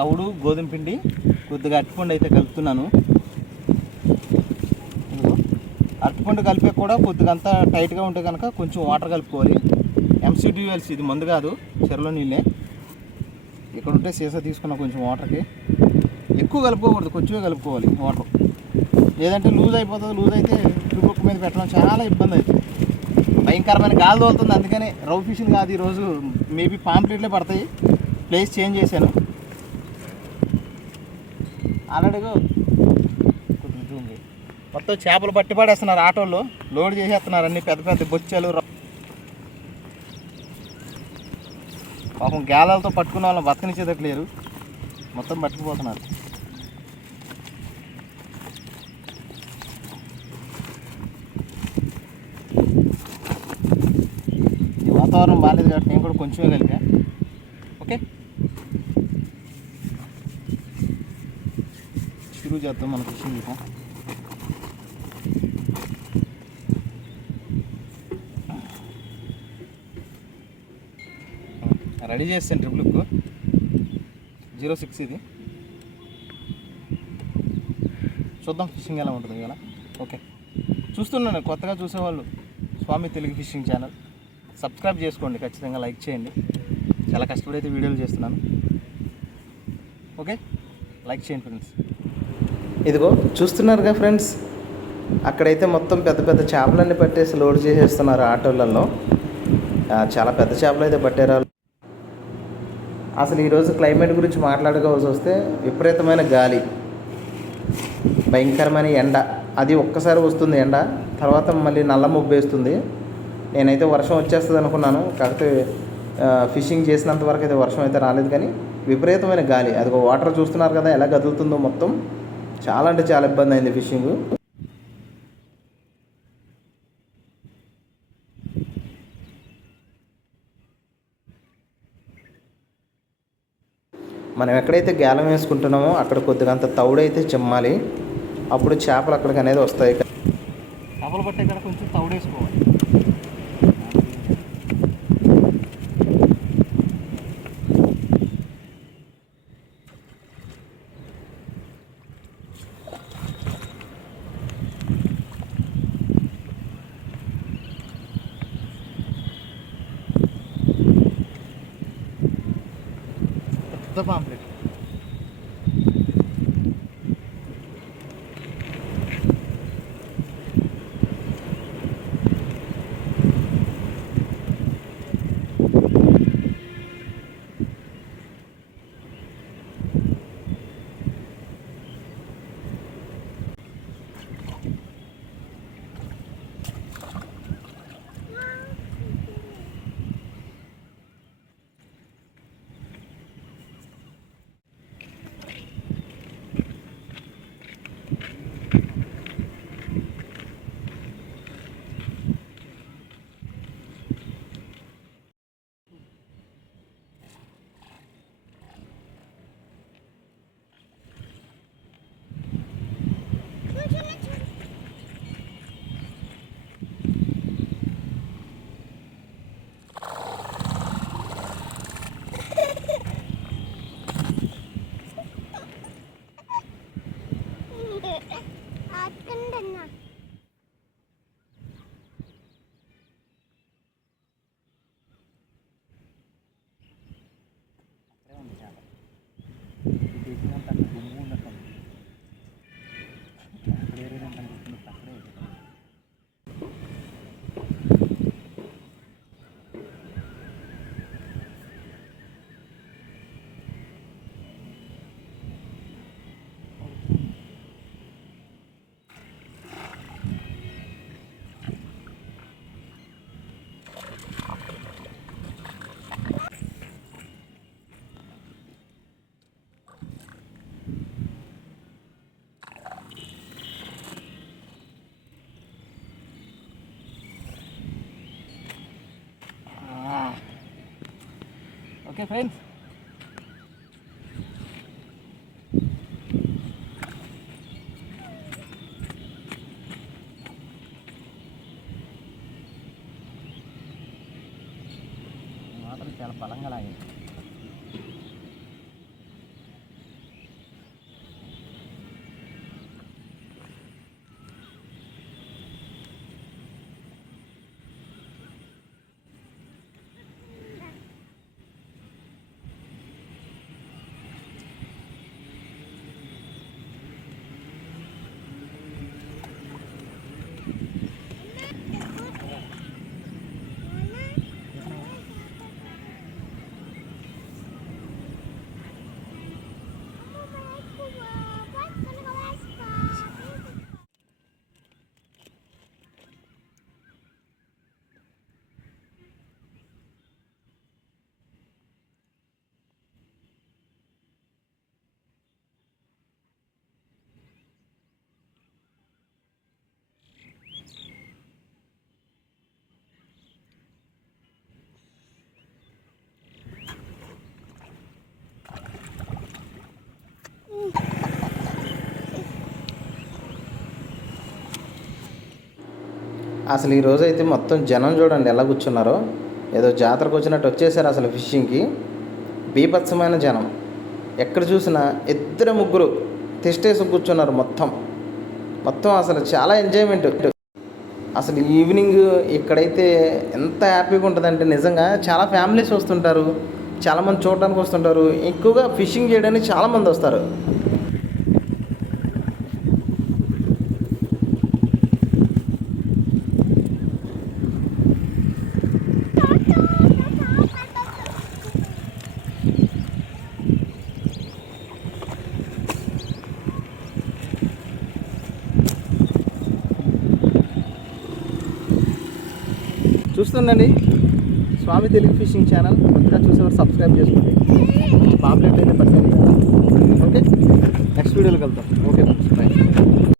తవుడు గోధుమ పిండి కొద్దిగా అరటిపండు అయితే కలుపుతున్నాను. అరటిపండు కలిపే కూడా కొద్దిగా అంతా టైట్గా ఉంటే కనుక కొంచెం వాటర్ కలుపుకోవాలి. MCDULC ఇది మందు కాదు, చెరువులో నీళ్ళే. ఇక్కడ ఉంటే సీసా తీసుకున్న కొంచెం వాటర్కి ఎక్కువ కలుపుకోకూడదు, కొంచెమే కలుపుకోవాలి వాటర్. లేదంటే లూజ్ అయిపోతుంది. లూజ్ అయితే కుక్క మీద పెట్టడం చాలా ఇబ్బంది అవుతుంది. భయంకరమైన గాలి తోలుతుంది. అందుకనే రౌ ఫిష్లు కాదు ఈరోజు, మేబీ పాంప్లెట్లే పడతాయి. ప్లేస్ చేంజ్ చేశాను ఆల్రెడీగా. మొత్తం చేపలు పట్టి పడేస్తున్నారు ఆటోల్లో, లోడ్ చేసేస్తున్నారు అన్ని పెద్ద పెద్ద బొచ్చెలు. పాపం గేలాలతో పట్టుకున్న వాళ్ళని బతకనిచ్చేదట్లేరు, మొత్తం పట్టుకుపోతున్నారు. ఈ వాతావరణం బాగాలేదు కాబట్టి నేను కూడా కొంచెమే కలిపా. ఓకే, షురూ చేద్దాం మన ఫిషింగ్ దీపం. రెడీ చేస్తాను ట్రిపుల్ 06 ఇది. చూద్దాం ఫిషింగ్ ఎలా ఉంటుంది ఇవాళ. ఓకే, చూస్తున్నాను కొత్తగా చూసేవాళ్ళు స్వామి తెలుగు ఫిషింగ్ ఛానల్ సబ్స్క్రైబ్ చేసుకోండి, ఖచ్చితంగా లైక్ చేయండి. చాలా కష్టపడి అయితే వీడియోలు చేస్తున్నాను. ఓకే, లైక్ చేయండి ఫ్రెండ్స్. ఇదిగో చూస్తున్నారుగా ఫ్రెండ్స్, అక్కడైతే మొత్తం పెద్ద పెద్ద చేపలన్నీ పట్టేసి లోడ్ చేసేస్తున్నారు ఆటోలలో. చాలా పెద్ద చేపలు అయితే పట్టారు. అసలు ఈరోజు క్లైమేట్ గురించి మాట్లాడుకోవాల్సి వస్తే విపరీతమైన గాలి, భయంకరమైన ఎండ. అది ఒక్కసారి వస్తుంది ఎండ, తర్వాత మళ్ళీ నల్ల ముబ్బేస్తుంది. నేనైతే వర్షం వచ్చేస్తుంది అనుకున్నాను, కాకపోతే ఫిషింగ్ చేసినంత వరకు అయితే వర్షం అయితే రాలేదు. కానీ విపరీతమైన గాలి. అది వాటర్ చూస్తున్నారు కదా ఎలా కదులుతుందో మొత్తం. చాలా అంటే చాలా ఇబ్బంది అయింది ఫిషింగ్. మనం ఎక్కడైతే గేలం వేసుకుంటున్నామో అక్కడ కొద్దిగా అంత తౌడైతే చిమ్మాలి, అప్పుడు చేపలు అక్కడికి అనేది వస్తాయి. చేపలు పట్టే ఇక్కడ కొంచెం తౌడేసుకోవాలి. పెద్ద పాంప్లెట్. ఓకే ఫ్రెండ్స్, మాత్రం చాలా బలంగా లాగింది. అసలు ఈ రోజు అయితే మొత్తం జనం చూడండి ఎలా కూర్చున్నారో, ఏదో జాతరకు వచ్చినట్టు వచ్చేసారు అసలు ఫిషింగ్కి. బీభత్సమైన జనం, ఎక్కడ చూసినా ఇద్దరు ముగ్గురు తిష్టేసి కూర్చున్నారు. మొత్తం అసలు చాలా ఎంజాయ్మెంట్. అసలు ఈవినింగ్ ఇక్కడైతే ఎంత హ్యాపీగా ఉంటుందంటే నిజంగా చాలా ఫ్యామిలీస్ వస్తుంటారు, చాలామంది చూడడానికి వస్తుంటారు, ఎక్కువగా ఫిషింగ్ చేయడానికి చాలామంది వస్తారు. చూస్తుండండి స్వామి తెలుగు ఫిషింగ్ ఛానల్. కొత్తగా చూసేవారు సబ్స్క్రైబ్ చేసుకోండి. పాంప్లెట్ అయితే పట్టండి కదా. ఓకే, నెక్స్ట్ వీడియోలో కలుద్దాం. Okay, bye.